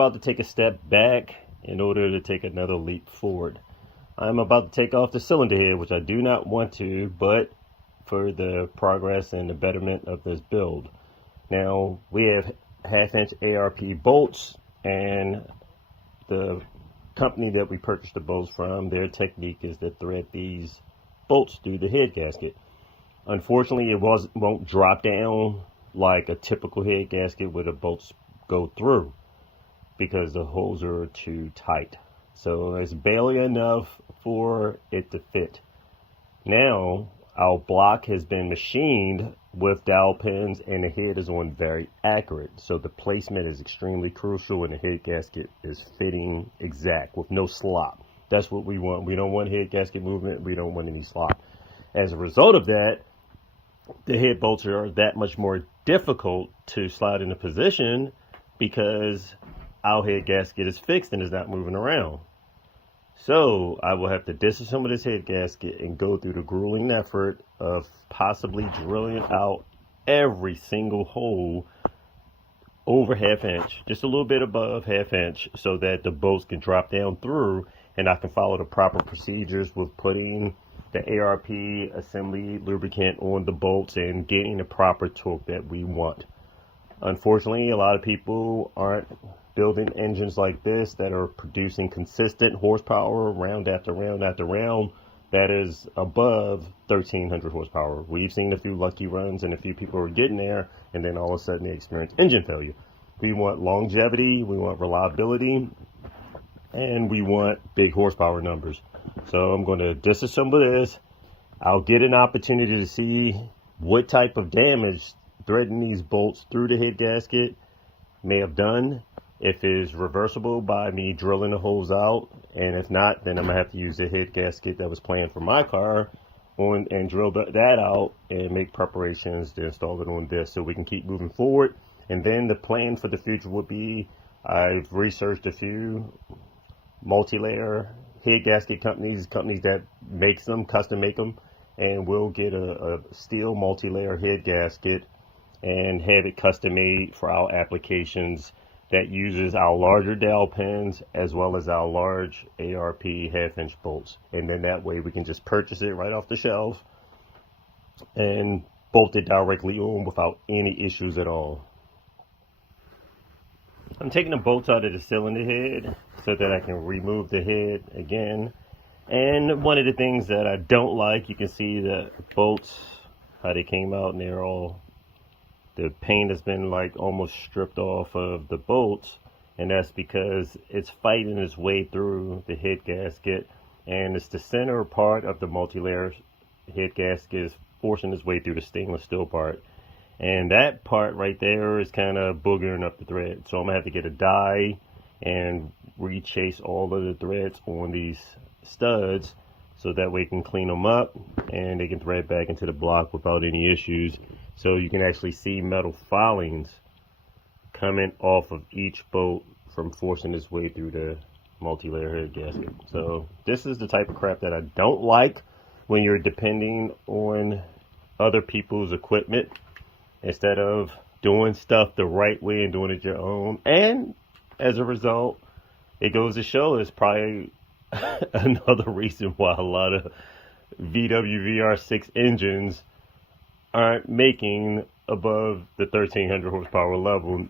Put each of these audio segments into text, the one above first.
about to take a step back in order to take another leap forward. I'm about to take off the cylinder head, which I do not want to, but for the progress and the betterment of this build. Now, we have 1/2-inch ARP bolts, and the company that we purchased the bolts from, their technique is to thread these bolts through the head gasket. Unfortunately, it won't drop down like a typical head gasket where the bolts go through because the holes are too tight. So it's barely enough for it to fit. Now, our block has been machined with dowel pins and the head is on very accurate. So the placement is extremely crucial and the head gasket is fitting exact with no slop. That's what we want. We don't want head gasket movement. We don't want any slop. As a result of that, the head bolts are that much more difficult to slide into position because our head gasket is fixed and is not moving around. So I will have to disassemble this head gasket and go through the grueling effort of possibly drilling out every single hole over 1/2 inch, just a little bit above 1/2 inch, so that the bolts can drop down through and I can follow the proper procedures with putting the ARP assembly lubricant on the bolts and getting the proper torque that we want. Unfortunately, a lot of people aren't building engines like this that are producing consistent horsepower round after round after round that is above 1,300 horsepower. We've seen a few lucky runs and a few people are getting there, and then all of a sudden they experience engine failure. We want longevity, we want reliability, and we want big horsepower numbers. So I'm going to disassemble this. I'll get an opportunity to see what type of damage threading these bolts through the head gasket may have done, if it's reversible by me drilling the holes out, and if not, then I'm gonna have to use the head gasket that was planned for my car on and drill that out and make preparations to install it on this so we can keep moving forward. And then the plan for the future would be, I've researched a few multi-layer head gasket companies that makes them, custom make them, and we'll get a steel multi-layer head gasket and have it custom made for our applications that uses our larger dowel pins as well as our large ARP 1/2 inch bolts. And then that way we can just purchase it right off the shelf and bolt it directly on without any issues at all. I'm taking the bolts out of the cylinder head so that I can remove the head again. And one of the things that I don't like, you can see the bolts, how they came out, and they're all, the paint has been like almost stripped off of the bolts, and that's because it's fighting its way through the head gasket, and it's the center part of the multi-layer head gasket is forcing its way through the stainless steel part, and that part right there is kind of boogering up the thread. So I'm gonna have to get a die and re-chase all of the threads on these studs so that way we can clean them up and they can thread back into the block without any issues. So you can actually see metal filings coming off of each bolt from forcing its way through the multi-layer head gasket. So this is the type of crap that I don't like when you're depending on other people's equipment instead of doing stuff the right way and doing it your own. And as a result, it goes to show it's probably another reason why a lot of VW VR6 engines aren't making above the 1,300 horsepower level,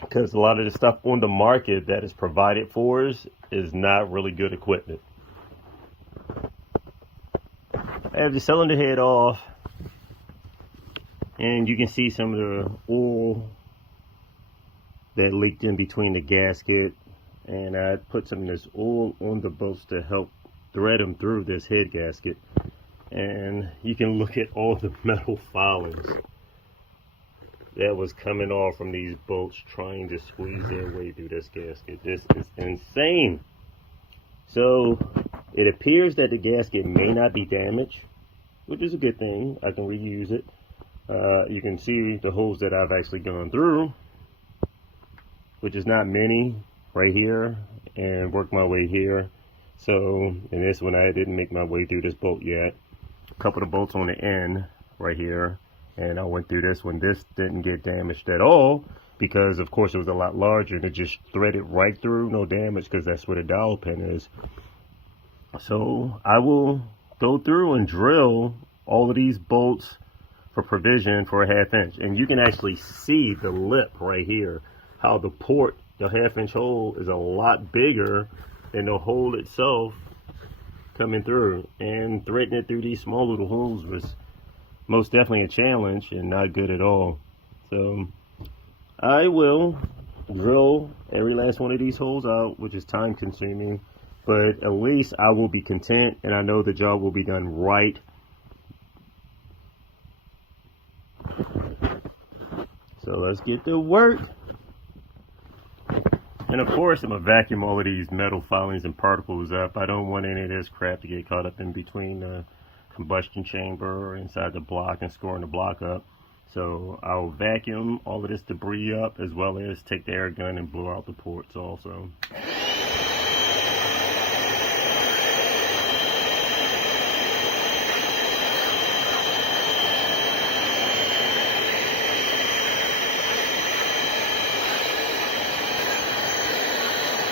because a lot of the stuff on the market that is provided for us is not really good equipment. I have the cylinder head off, and you can see some of the oil that leaked in between the gasket, and I put some of this oil on the bolts to help thread them through this head gasket. And you can look at all the metal filings that was coming off from these bolts trying to squeeze their way through this gasket. This is insane. So it appears that the gasket may not be damaged, which is a good thing. I can reuse it. You can see the holes that I've actually gone through, which is not many, right here, and work my way here. So in this one I didn't make my way through this bolt yet. A couple of bolts on the end right here, and I went through this one. This didn't get damaged at all, because of course it was a lot larger and it just threaded right through, no damage, because that's where the dowel pin is. So I will go through and drill all of these bolts for provision for a 1/2 inch, and you can actually see the lip right here, how the port, the 1/2 inch hole, is a lot bigger than the hole itself coming through, and threading it through these small little holes was most definitely a challenge and not good at all. So I will drill every last one of these holes out, which is time consuming, but at least I will be content and I know the job will be done right. So let's get to work. And of course, I'm going to vacuum all of these metal filings and particles up. I don't want any of this crap to get caught up in between the combustion chamber or inside the block and scoring the block up. So I'll vacuum all of this debris up, as well as take the air gun and blow out the ports also.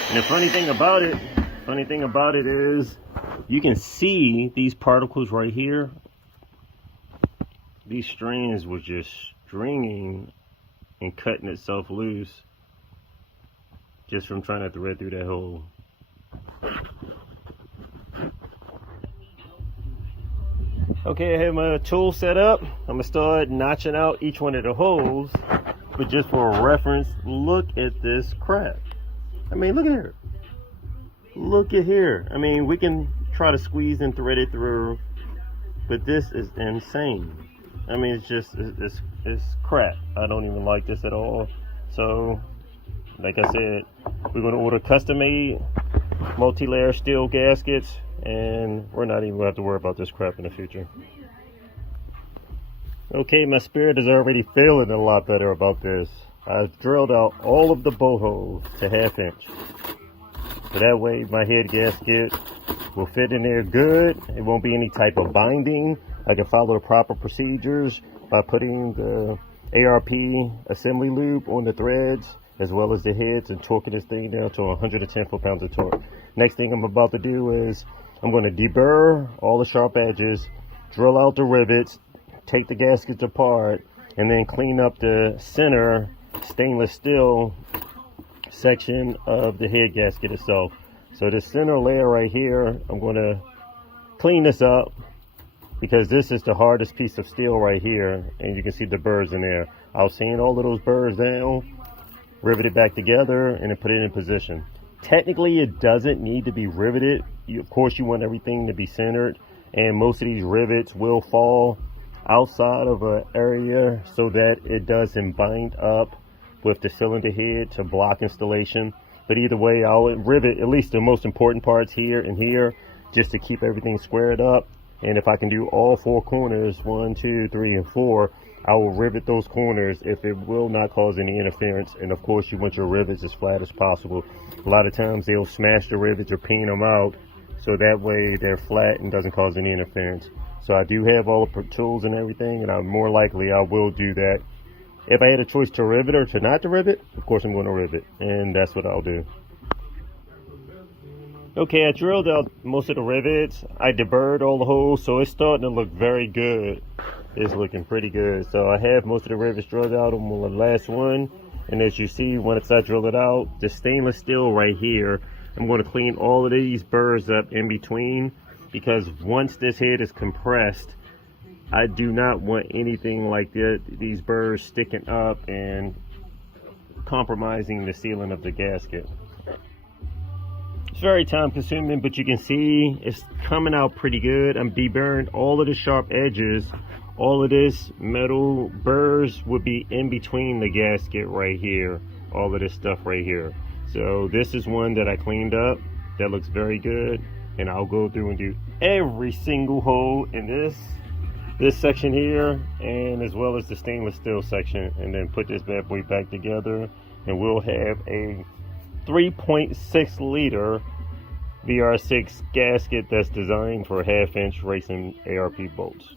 And the funny thing about it is you can see these particles right here. These strands were just stringing and cutting itself loose just from trying to thread through that hole. Okay, I have my tool set up. I'm gonna start notching out each one of the holes, but just for a reference, look at this crap. I mean, look at here. Look at here. I mean, we can try to squeeze and thread it through, but this is insane. I mean, it's just, it's crap. I don't even like this at all. So, like I said, we're going to order custom-made multi-layer steel gaskets, and we're not even going to have to worry about this crap in the future. Okay, my spirit is already feeling a lot better about this. I've drilled out all of the bolt holes to 1/2 inch. So that way my head gasket will fit in there good. It won't be any type of binding. I can follow the proper procedures by putting the ARP assembly lube on the threads, as well as the heads, and torquing this thing down to 110 foot-pounds of torque. Next thing I'm about to do is I'm going to deburr all the sharp edges, drill out the rivets, take the gaskets apart, and then clean up the center stainless steel section of the head gasket itself. So this center layer right here, I'm going to clean this up because this is the hardest piece of steel right here, and you can see the burrs in there. I'll sand all of those burrs down, rivet it back together, and then put it in position. Technically, it doesn't need to be riveted. Of course, you want everything to be centered, and most of these rivets will fall outside of an area so that it doesn't bind up with the cylinder head to block installation. But either way, I'll rivet at least the most important parts here and here just to keep everything squared up. And if I can do all 4 corners, 1, 2, 3, and 4, I will rivet those corners if it will not cause any interference. And of course, you want your rivets as flat as possible. A lot of times they'll smash the rivets or peen them out, so that way they're flat and doesn't cause any interference. So I do have all the tools and everything, and I'm more likely I will do that. If I had a choice to rivet or to not to rivet, of course I'm going to rivet, and that's what I'll do. Okay, I drilled out most of the rivets. I deburred all the holes, so it's starting to look very good. It's looking pretty good. So I have most of the rivets drilled out on the last one, and as you see, once I drill it out, the stainless steel right here, I'm going to clean all of these burrs up in between, because once this head is compressed, I do not want anything like these burrs sticking up and compromising the sealing of the gasket. It's very time consuming, but you can see it's coming out pretty good. I'm deburring all of the sharp edges. All of this metal burrs would be in between the gasket right here. All of this stuff right here. So this is one that I cleaned up. That looks very good. And I'll go through and do every single hole in this section here, and as well as the stainless steel section, and then put this bad boy back together, and we'll have a 3.6 liter VR6 gasket that's designed for 1/2 inch racing ARP bolts.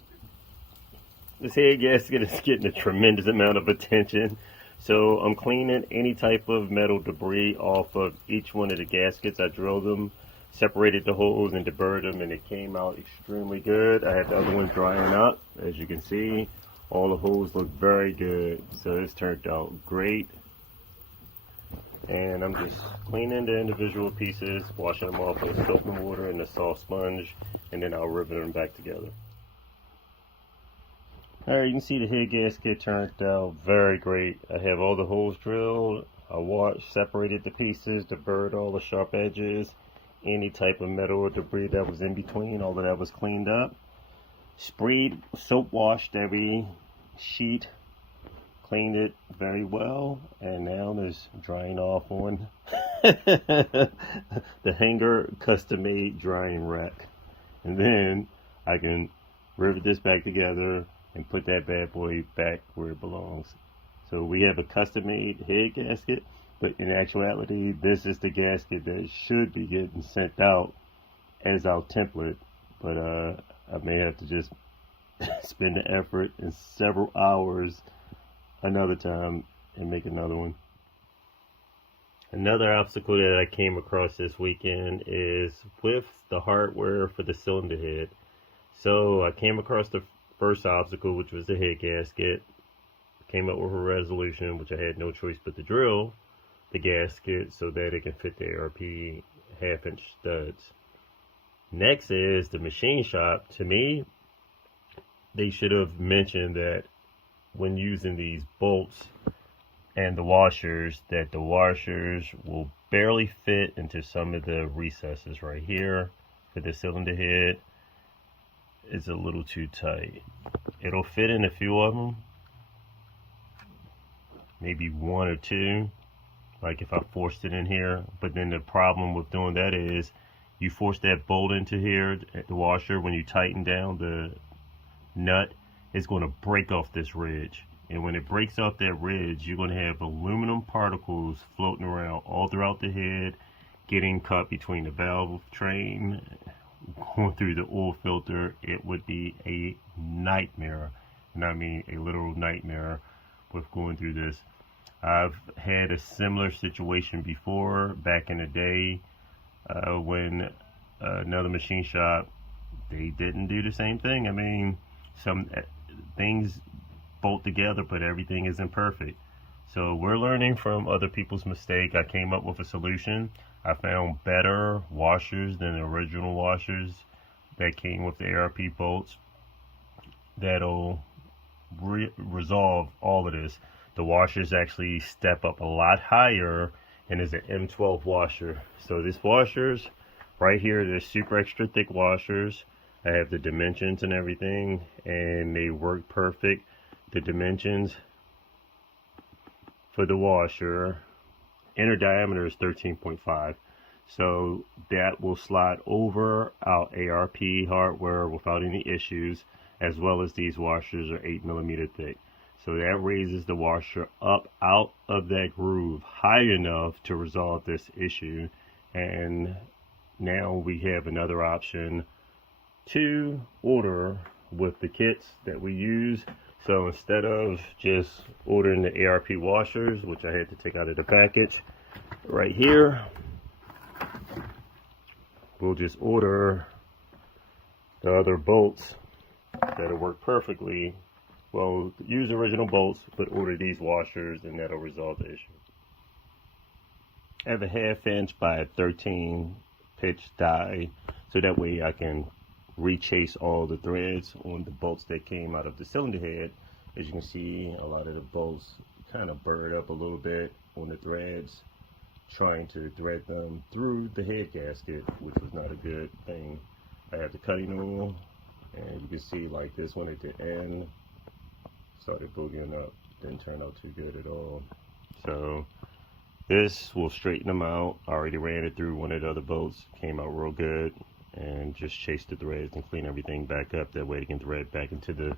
This head gasket is getting a tremendous amount of attention So I'm cleaning any type of metal debris off of each one of the gaskets. I drilled them, separated the holes and deburred them, and it came out extremely good. I had the other one drying up. As you can see, all the holes look very good. So this turned out great. And I'm just cleaning the individual pieces, washing them off with soap and water and a soft sponge, and then I'll rivet them back together. Alright, you can see the head gasket turned out very great. I have all the holes drilled. I washed, separated the pieces, deburred all the sharp edges, any type of metal or debris that was in between, all of that was cleaned up. Sprayed, soap washed every sheet, cleaned it very well, and now it's drying off on the hanger custom made drying rack. And then I can rivet this back together and put that bad boy back where it belongs. So we have a custom made head gasket, but in actuality this is the gasket that should be getting sent out as our template, but I may have to just spend the effort in several hours another time and make another one. Another obstacle that I came across this weekend is with the hardware for the cylinder head. So I came across the first obstacle, which was the head gasket. Came up with a resolution, which I had no choice but to drill the gasket so that it can fit the ARP 1/2-inch studs. Next is the machine shop. To me, they should have mentioned that when using these bolts and the washers, that the washers will barely fit into some of the recesses right here for the cylinder head. It's a little too tight. It'll fit in a few of them, maybe one or two, like if I forced it in here. But then the problem with doing that is you force that bolt into here at the washer. When you tighten down the nut, it's going to break off this ridge, and when it breaks off that ridge, you're going to have aluminum particles floating around all throughout the head, getting caught between the valve train, going through the oil filter. It would be a nightmare, and I mean a literal nightmare with going through this. I've had a similar situation before back in the day when another machine shop, they didn't do the same thing. I mean, some things bolt together, but everything isn't perfect. So we're learning from other people's mistake. I came up with a solution. I found better washers than the original washers that came with the ARP bolts that'll resolve all of this. The washers actually step up a lot higher, and is an M12 washer. So these washers right here, they're super extra thick washers. I have the dimensions and everything, and they work perfect. The dimensions for the washer, inner diameter is 13.5, so that will slide over our ARP hardware without any issues, as well as these washers are 8mm thick. So that raises the washer up out of that groove high enough to resolve this issue. And now we have another option to order with the kits that we use. So instead of just ordering the ARP washers, which I had to take out of the package right here, we'll just order the other bolts that'll work perfectly. Well, use original bolts, but order these washers, and that'll resolve the issue. I have a 1/2-inch by 13 pitch die, so that way I can rechase all the threads on the bolts that came out of the cylinder head. As you can see, a lot of the bolts kind of burred up a little bit on the threads, trying to thread them through the head gasket, which was not a good thing. I have the cutting oil, and you can see like this one at the end started boogieing up. Didn't turn out too good at all. So this will straighten them out. I already ran it through one of the other bolts, came out real good, and just chase the threads and clean everything back up. That way it can thread back into the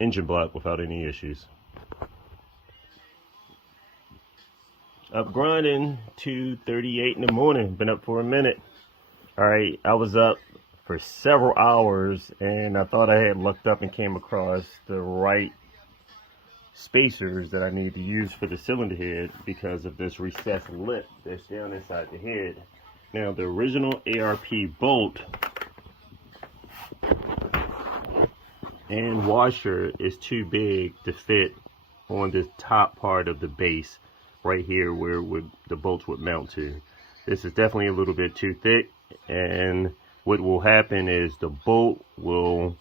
engine block without any issues. Up grinding, 2:38 in the morning. Been up for a minute. Alright, I was up for several hours, and I thought I had looked up and came across the right spacers that I need to use for the cylinder head because of this recessed lip that's down inside the head. Now the original ARP bolt and washer is too big to fit on the top part of the base right here where the bolts would mount to. This is definitely a little bit too thick, and what will happen is the bolt will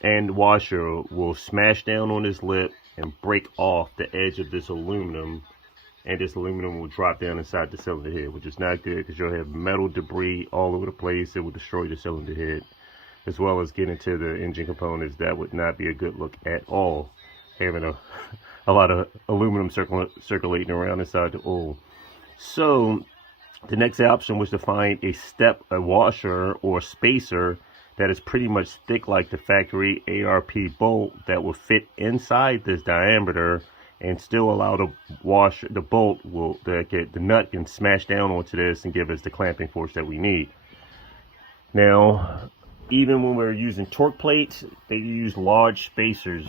and washer will smash down on this lip and break off the edge of this aluminum, and this aluminum will drop down inside the cylinder head, which is not good because you'll have metal debris all over the place. It will destroy the cylinder head, as well as get into the engine components. That would not be a good look at all, having a lot of aluminum circulating around inside the oil. So the next option was to find a washer or spacer that is pretty much thick like the factory ARP bolt that will fit inside this diameter and still allow the nut can smash down onto this and give us the clamping force that we need. Now, even when we're using torque plates, they use large spacers.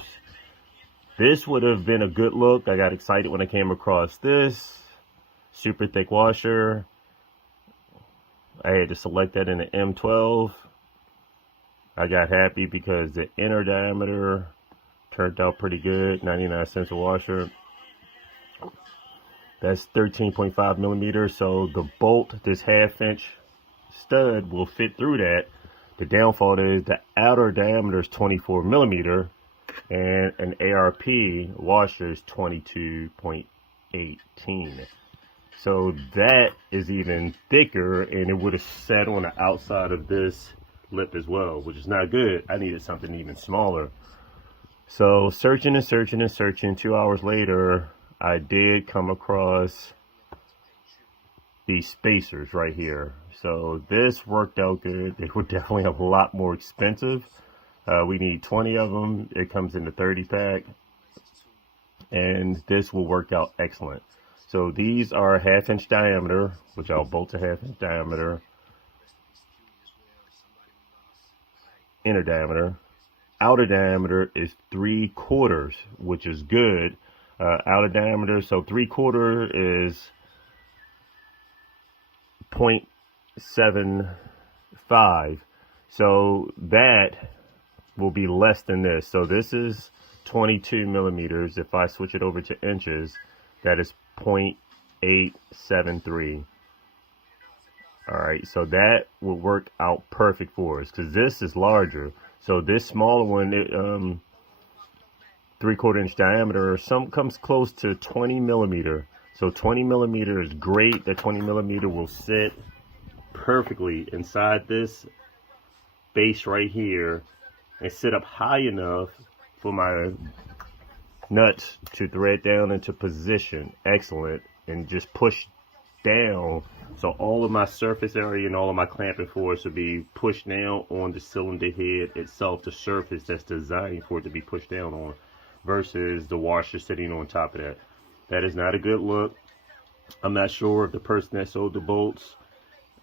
This would have been a good look. I got excited when I came across this super thick washer. I had to select that in the M12. I got happy because the inner diameter turned out pretty good, 99 cents a washer. That's 13.5 millimeters, so the bolt, this 1/2 inch stud, will fit through that. The downfall is the outer diameter is 24 millimeter, and an ARP washer is 22.18. So that is even thicker, and it would have sat on the outside of this lip as well, which is not good. I needed something even smaller. So searching and searching and searching, 2 hours later, I did come across these spacers right here. So this worked out good. They were definitely a lot more expensive. We need 20 of them. It comes in the 30 pack, and this will work out excellent. So these are 1/2 inch diameter, which I'll bolt to 1/2 inch diameter. Inner diameter. Outer diameter is 3/4, which is good. Outer diameter, so 3/4 is 0.75. So that will be less than this. So this is 22 millimeters. If I switch it over to inches, that is 0.873. All right, so that will work out perfect for us because this is larger. So this smaller one, 3/4 inch diameter, comes close to 20 millimeter. So 20 millimeter is great. The 20 millimeter will sit perfectly inside this base right here and sit up high enough for my nuts to thread down into position. Excellent. And just push down, so all of my surface area and all of my clamping force will be pushed down on the cylinder head itself, the surface that's designed for it to be pushed down on, versus the washer sitting on top of that. That is not a good look. I'm not sure if the person that sold the bolts,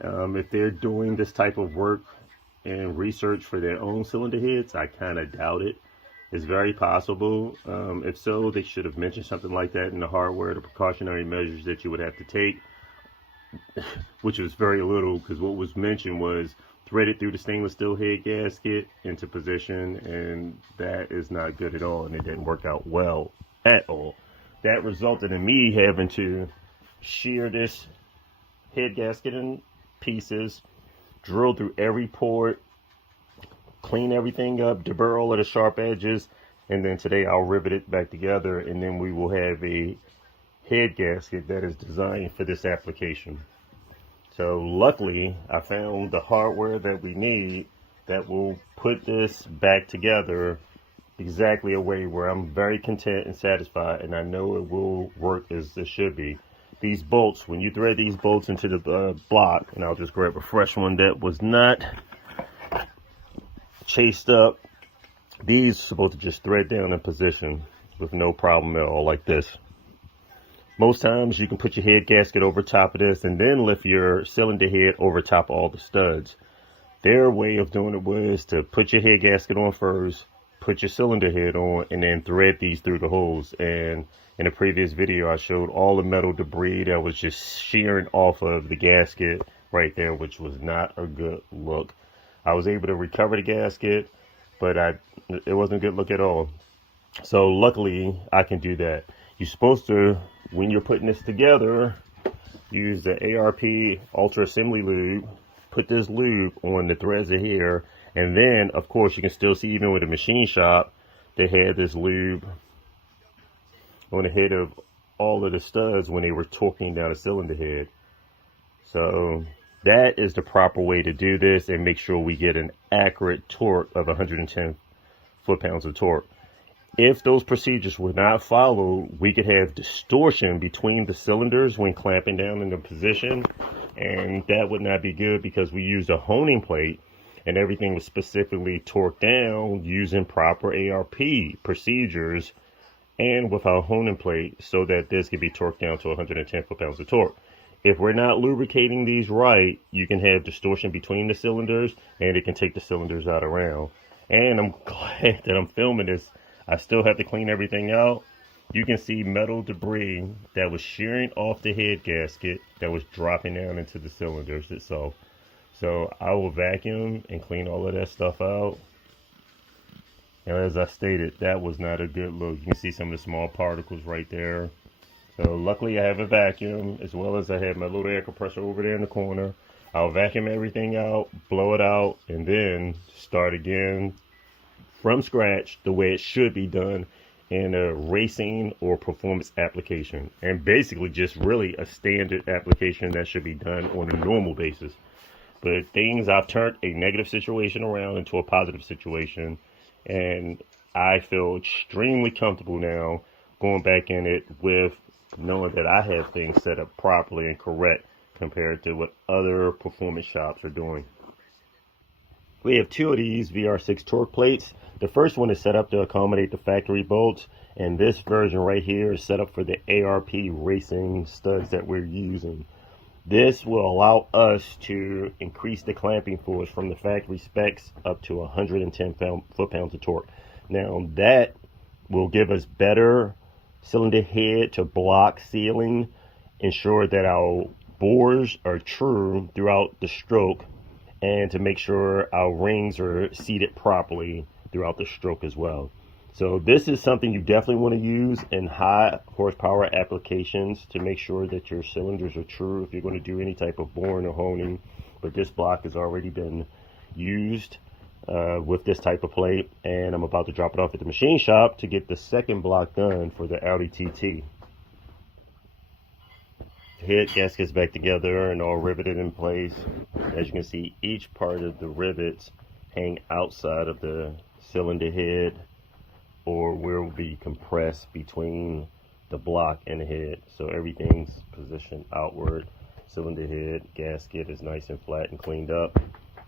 if they're doing this type of work and research for their own cylinder heads. I kind of doubt it. It's very possible. If so, they should have mentioned something like that in the hardware, the precautionary measures that you would have to take, which was very little, because what was mentioned was threaded through the stainless steel head gasket into position, and that is not good at all, and it didn't work out well at all. That resulted in me having to shear this head gasket in pieces, drill through every port, clean everything up, deburr all of the sharp edges, and then today I'll rivet it back together, and then we will have a head gasket that is designed for this application. So luckily I found the hardware that we need that will put this back together exactly a way where I'm very content and satisfied, and I know it will work as it should be. These bolts, when you thread these bolts into the block, and I'll just grab a fresh one that was not chased up, these are supposed to just thread down in position with no problem at all, like this. Most times you can put your head gasket over top of this and then lift your cylinder head over top of all the studs. Their way of doing it was to put your head gasket on first, put your cylinder head on, and then thread these through the holes. And in a previous video, I showed all the metal debris that was just shearing off of the gasket right there, which was not a good look. I was able to recover the gasket, but it wasn't a good look at all. So luckily, I can do that. You're supposed to, when you're putting this together, use the ARP Ultra Assembly Lube. Put this lube on the threads of hair, and then, of course, you can still see even with the machine shop, they had this lube on the head of all of the studs when they were torquing down the cylinder head. So that is the proper way to do this and make sure we get an accurate torque of 110 foot-pounds of torque. If those procedures were not followed, we could have distortion between the cylinders when clamping down in the position, and that would not be good because we used a honing plate and everything was specifically torqued down using proper ARP procedures and with our honing plate so that this could be torqued down to 110 foot-pounds of torque. If we're not lubricating these right, you can have distortion between the cylinders and it can take the cylinders out of round. And I'm glad that I'm filming this. I still have to clean everything out. You can see metal debris that was shearing off the head gasket that was dropping down into the cylinders itself. So I will vacuum and clean all of that stuff out. And as I stated, that was not a good look. You can see some of the small particles right there. So luckily I have a vacuum, as well as I have my little air compressor over there in the corner. I'll vacuum everything out, blow it out, and then start again from scratch the way it should be done in a racing or performance application, and basically just really a standard application that should be done on a normal basis. But I've turned a negative situation around into a positive situation, and I feel extremely comfortable now going back in it with knowing that I have things set up properly and correct compared to what other performance shops are doing. We have two of these VR6 torque plates. The first one is set up to accommodate the factory bolts, and this version right here is set up for the ARP racing studs that we're using. This will allow us to increase the clamping force from the factory specs up to 110 foot-pounds of torque. Now that will give us better cylinder head to block sealing, ensure that our bores are true throughout the stroke, and to make sure our rings are seated properly throughout the stroke as well. So this is something you definitely want to use in high horsepower applications to make sure that your cylinders are true if you're going to do any type of boring or honing. But this block has already been used with this type of plate, and I'm about to drop it off at the machine shop to get the second block done for the Audi TT. Head gaskets back together and all riveted in place. As you can see, each part of the rivets hang outside of the cylinder head, or will be compressed between the block and the head. So everything's positioned outward. Cylinder head gasket is nice and flat and cleaned up.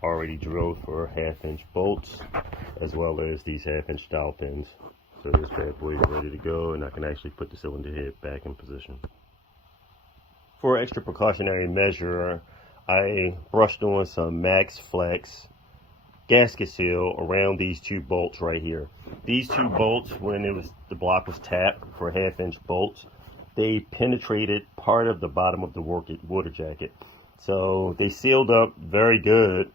Already drilled for 1/2-inch bolts, as well as these 1/2-inch dowel pins. So this bad boy is ready to go, and I can actually put the cylinder head back in position. For extra precautionary measure, I brushed on some Max Flex gasket seal around these two bolts right here. These two bolts, when the block was tapped for 1/2-inch bolts, they penetrated part of the bottom of the water jacket. So they sealed up very good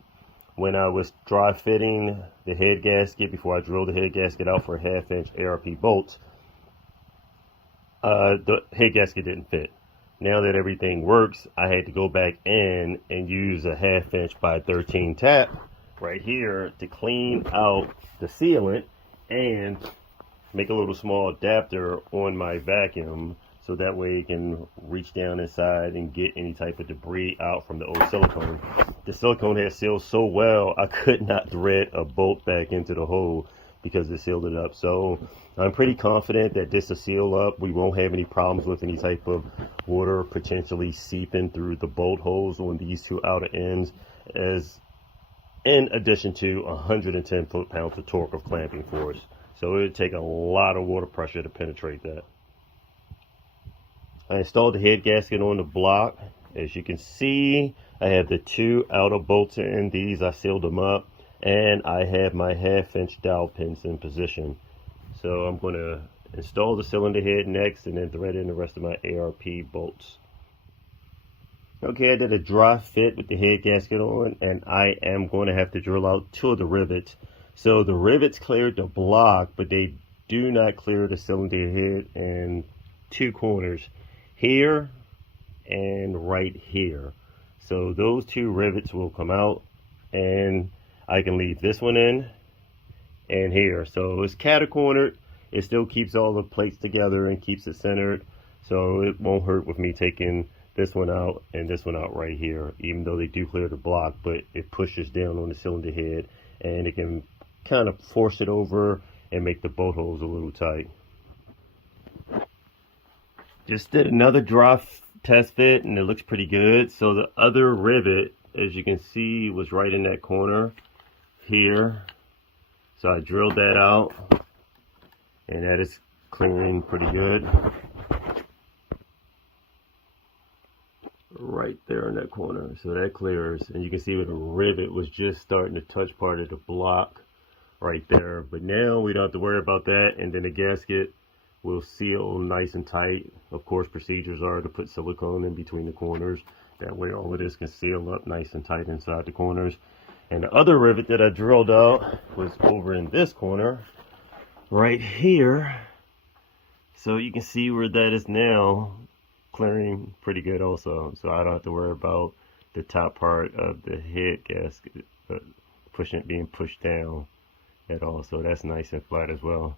when I was dry fitting the head gasket before I drilled the head gasket out for 1/2-inch ARP bolts. The head gasket didn't fit. Now that everything works, I had to go back in and use a 1/2-inch by 13 tap right here to clean out the sealant and make a little small adapter on my vacuum so that way it can reach down inside and get any type of debris out from the old silicone. The silicone had sealed so well I could not thread a bolt back into the hole because it sealed it up. So I'm pretty confident that this will seal up. We won't have any problems with any type of water potentially seeping through the bolt holes on these two outer ends, as in addition to 110 foot-pounds of torque of clamping force. So it would take a lot of water pressure to penetrate that. I installed the head gasket on the block. As you can see, I have the two outer bolts in these. I sealed them up. and I have my 1/2" dowel pins in position. So I'm going to install the cylinder head next and then thread in the rest of my ARP bolts. Okay, I did a dry fit with the head gasket on, and I am going to have to drill out 2 of the rivets. So the rivets cleared the block, but they do not clear the cylinder head in 2 corners, here and right here. So those 2 rivets will come out, and I can leave this one in and here. So it's catacornered. It still keeps all the plates together and keeps it centered, so it won't hurt with me taking this one out and this one out right here, even though they do clear the block. But it pushes down on the cylinder head, and it can kind of force it over and make the bolt holes a little tight. Just did another dry test fit, and it looks pretty good. So the other rivet, as you can see, was right in that corner here. So I drilled that out, and that is clearing pretty good. Right there in that corner. So that clears, and you can see where the rivet was just starting to touch part of the block right there. But now we don't have to worry about that, and then the gasket will seal nice and tight. Of course, procedures are to put silicone in between the corners. That way all of this can seal up nice and tight inside the corners. And the other rivet that I drilled out was over in this corner right here. So you can see where that is now clearing pretty good also. So I don't have to worry about the top part of the head gasket being pushed down at all. So that's nice and flat as well.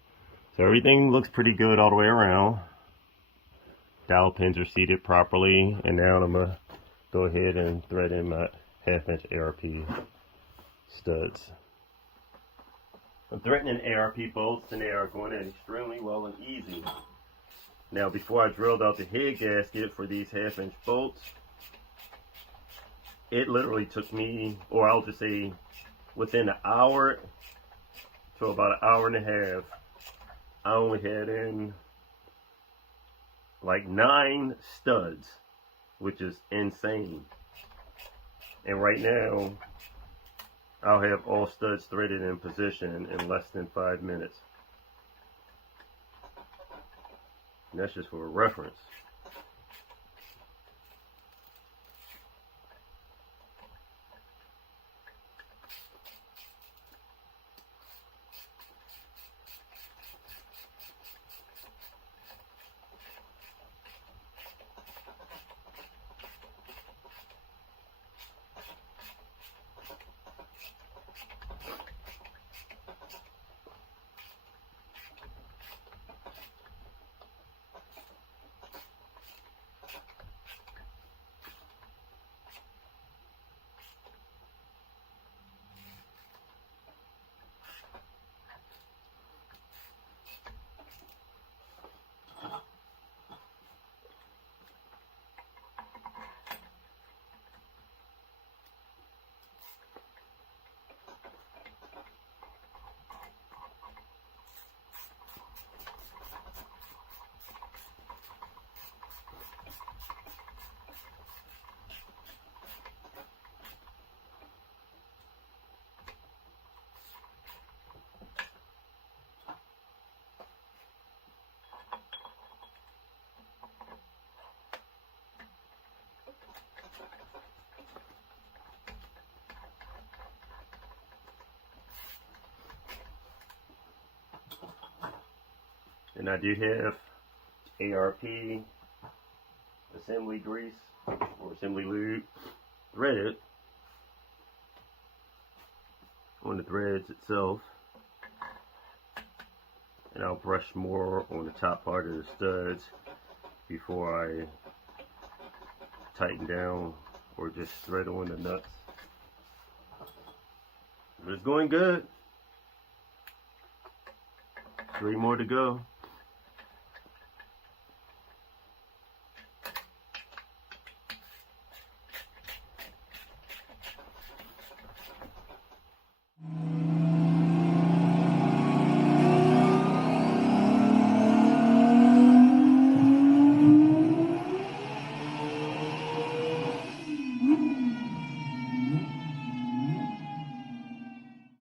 So everything looks pretty good all the way around. Dowel pins are seated properly, and now I'm gonna go ahead and thread in my 1/2" ARP studs. I'm threading in ARP bolts, and they are going in extremely well and easy. Now, before I drilled out the head gasket for these 1/2" bolts, it literally took me, or I'll just say within an hour to about an hour and a half, I only had in like 9 studs, which is insane. And right now, I'll have all studs threaded in position in less than 5 minutes. And that's just for a reference. And I do have ARP assembly grease or assembly lube threaded on the threads itself. And I'll brush more on the top part of the studs before I tighten down or just thread on the nuts. But it's going good. 3 more to go.